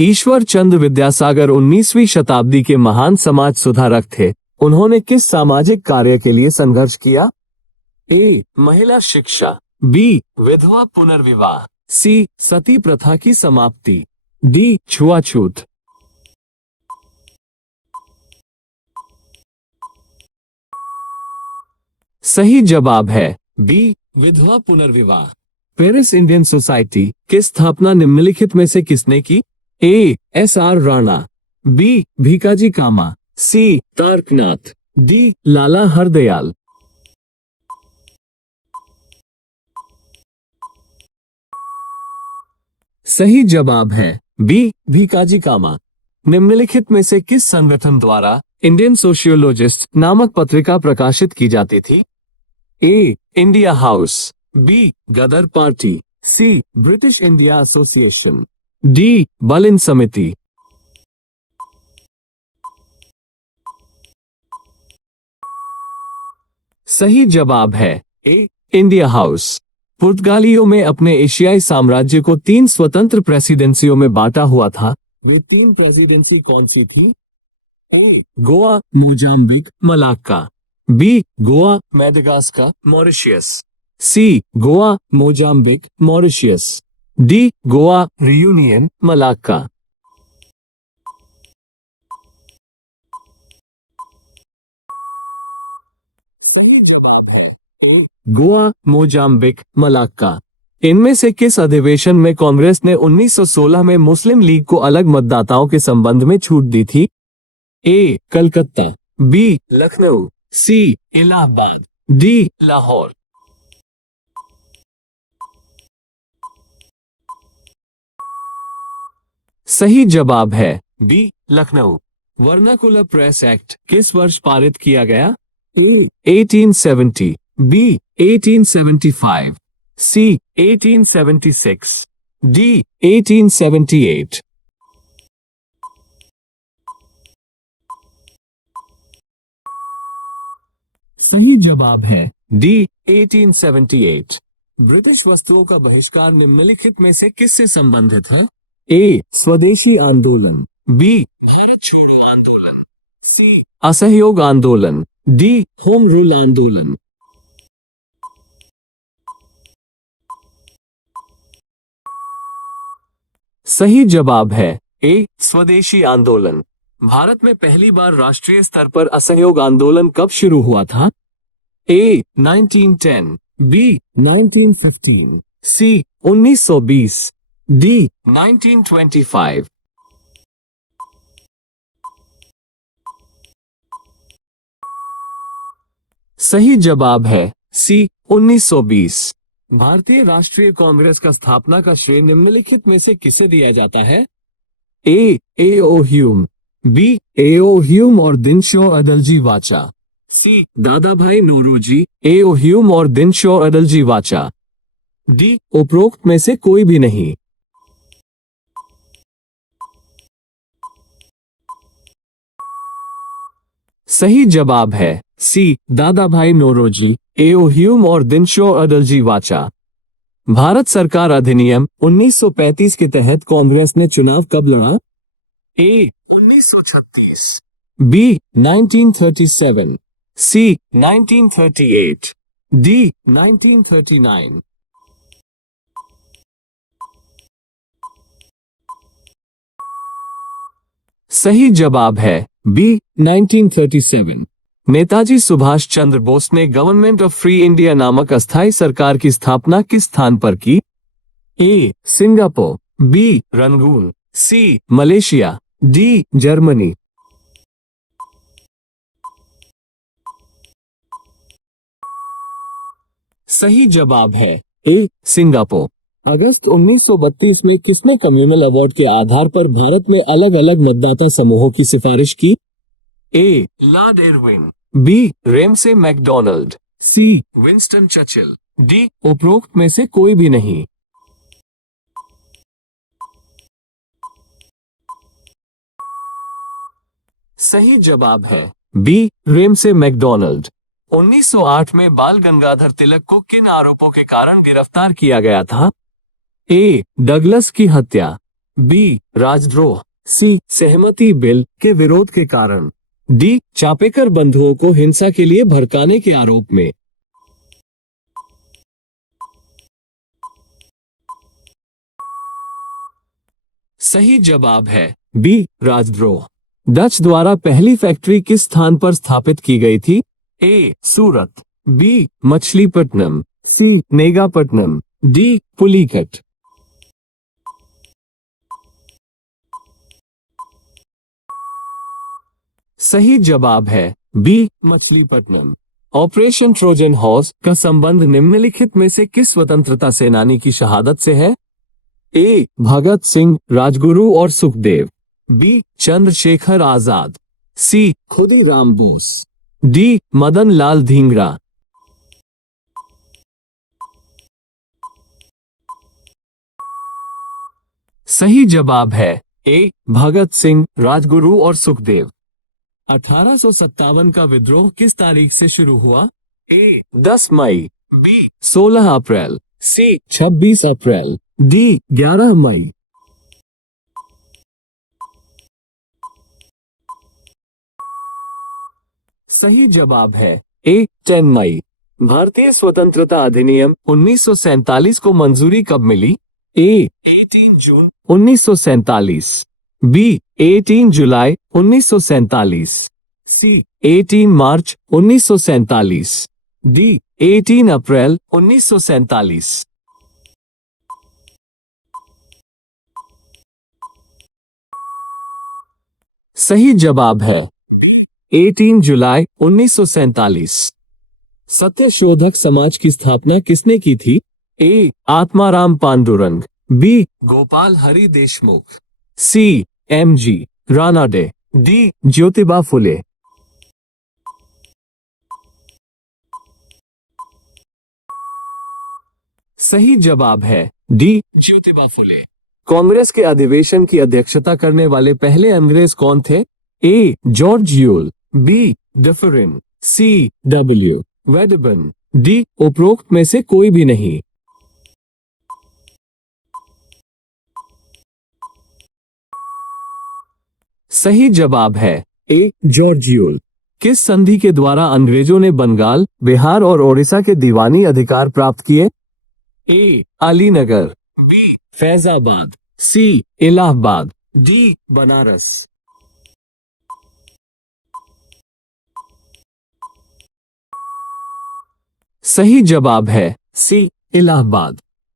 ईश्वर चंद्र विद्यासागर 19वीं शताब्दी के महान समाज सुधारक थे। उन्होंने किस सामाजिक कार्य के लिए संघर्ष किया? ए. महिला शिक्षा, बी. विधवा पुनर्विवाह, सी. सती प्रथा की समाप्ति, डी. छुआछूत। सही जवाब है बी. विधवा पुनर्विवाह। पेरिस इंडियन सोसाइटी की स्थापना निम्नलिखित में से किसने की? ए. एस.आर. राणा, बी. भीकाजी कामा, सी. तारकनाथ, डी. लाला हरदयाल। सही जवाब है बी. भीकाजी कामा। निम्नलिखित में से किस संगठन द्वारा इंडियन सोशियोलॉजिस्ट नामक पत्रिका प्रकाशित की जाती थी? A. India House, B. Ghadar party, C. British India Association, D. Berlin समिति। सही जवाब है ए. India house. पुर्तगालियों में अपने एशियाई साम्राज्य को 3 स्वतंत्र प्रेसिडेंसियों में बांटा हुआ था। वो 3 प्रेसिडेंसी कौन सी थी? Goa, Mozambique, Malacca, B. Goa, Madagascar, Mauritius, C. Goa, Mozambique, Mauritius, D. Goa, Reunion, Malacca. सही जवाब है गोवा, मोजाम्बिक, मलाक्का। इनमें से किस अधिवेशन में कांग्रेस ने 1916 में मुस्लिम लीग को अलग मतदाताओं के संबंध में छूट दी थी? A. Calcutta, B. Lucknow, C. Allahabad, D. Lahore. सही जवाब है B. Lucknow. Vernacular press act किस वर्ष पारित किया गया? ए. 1870, बी. 1875, सी. 1876, डी. 1878। सही जवाब है डी. 1878। ब्रिटिश वस्तुओं का बहिष्कार निम्नलिखित में से किससे संबंधित है? ए. स्वदेशी आंदोलन, बी. भारत छोड़ो आंदोलन, सी. असहयोग आंदोलन, डी. होम रूल आंदोलन। सही जवाब है ए. स्वदेशी आंदोलन। भारत में पहली बार राष्ट्रीय स्तर पर असहयोग आंदोलन कब शुरू हुआ था? ए. 1910, बी. 1915, सी. 1920, डी. 1925। सही जवाब है सी. 1920। भारतीय राष्ट्रीय कांग्रेस का स्थापना का श्रेय निम्नलिखित में से किसे दिया जाता है? A. A O. Hume, B. A O. Hume और दिनशो अडलजी वाचा, सी. दादा भाई नौरोजी, ए.ओ. ह्यूम और दिनशो अडलजी वाचा, डी. उपरोक्त में से कोई भी नहीं। सही जवाब है सी. दादा भाई नौरोजी, ए.ओ. ह्यूम और दिनशो अडलजी वाचा। भारत सरकार अधिनियम 1935 के तहत कांग्रेस ने चुनाव कब लड़ा? ए. 1936, बी. 1937, सी. 1938, डी. 1939। सही जवाब है बी. 1937। नेताजी सुभाष चंद्र बोस ने गवर्नमेंट ऑफ फ्री इंडिया नामक अस्थायी सरकार की स्थापना किस स्थान पर की? A. Singapore, B. Rangoon, C. Malaysia, D. Germany. सही जवाब है ए. सिंगापुर। अगस्त 1932 में किसने कम्युनल अवार्ड के आधार पर भारत में अलग अलग मतदाता समूहों की सिफारिश की? A. Lord Irwin, B. Ramsay MacDonald, C. Winston Churchill, D. उपरोक्त में से कोई भी नहीं। सही जवाब है बी. Ramsay McDonald. 1908 में बाल गंगाधर तिलक को किन आरोपों के कारण गिरफ्तार किया गया था? ए. डगलस की हत्या, बी राजद्रोह, सी सहमति बिल के विरोध के कारण, डी चापेकर बंधुओं को हिंसा के लिए भड़काने के आरोप में। सही जवाब है बी राजद्रोह। डच द्वारा पहली फैक्ट्री किस स्थान पर स्थापित की गई थी? A Surat, B Machilipatnam, C Nagapattinam, D Pulicat. सही जवाब है B Machilipatnam. Operation Trojan horse का संबंध निम्नलिखित में से किस स्वतंत्रता सेनानी की शहादत से है? ए भगत सिंह, राजगुरु और सुखदेव, बी चंद्रशेखर आजाद, सी खुदीराम बोस, डी मदन लाल धींगरा। सही जवाब है ए भगत सिंह, राजगुरु और सुखदेव। 1857 का विद्रोह किस तारीख से शुरू हुआ? ए 10 मई, बी 16 अप्रैल, सी 26 अप्रैल, डी 11 मई। सही जवाब है ए 10 मई। भारतीय स्वतंत्रता अधिनियम 1947 को मंजूरी कब मिली? ए 18 जून 1947, बी 18 जुलाई 1947, सी 18 मार्च 1947, डी 18 अप्रैल 1947। सही जवाब है 18 जुलाई 1947। सत्यशोधक समाज की स्थापना किसने की थी? ए आत्माराम पांडुरंग, बी गोपाल हरि देशमुख, सी एम.जी. रानाडे, डी ज्योतिबा फुले। सही जवाब है डी ज्योतिबा फुले। कांग्रेस के अधिवेशन की अध्यक्षता करने वाले पहले अंग्रेज कौन थे? A George Yule, B Dufferin, C W Wedderburn, D उपरोक्त में से कोई भी नहीं। सही जवाब है ए जॉर्ज यूल। किस संधि के द्वारा अंग्रेजों ने बंगाल, बिहार और ओडिशा के दीवानी अधिकार प्राप्त किए? ए अलीनगर, बी फैजाबाद, सी इलाहाबाद, डी बनारस। सही जवाब है सी इलाहाबाद।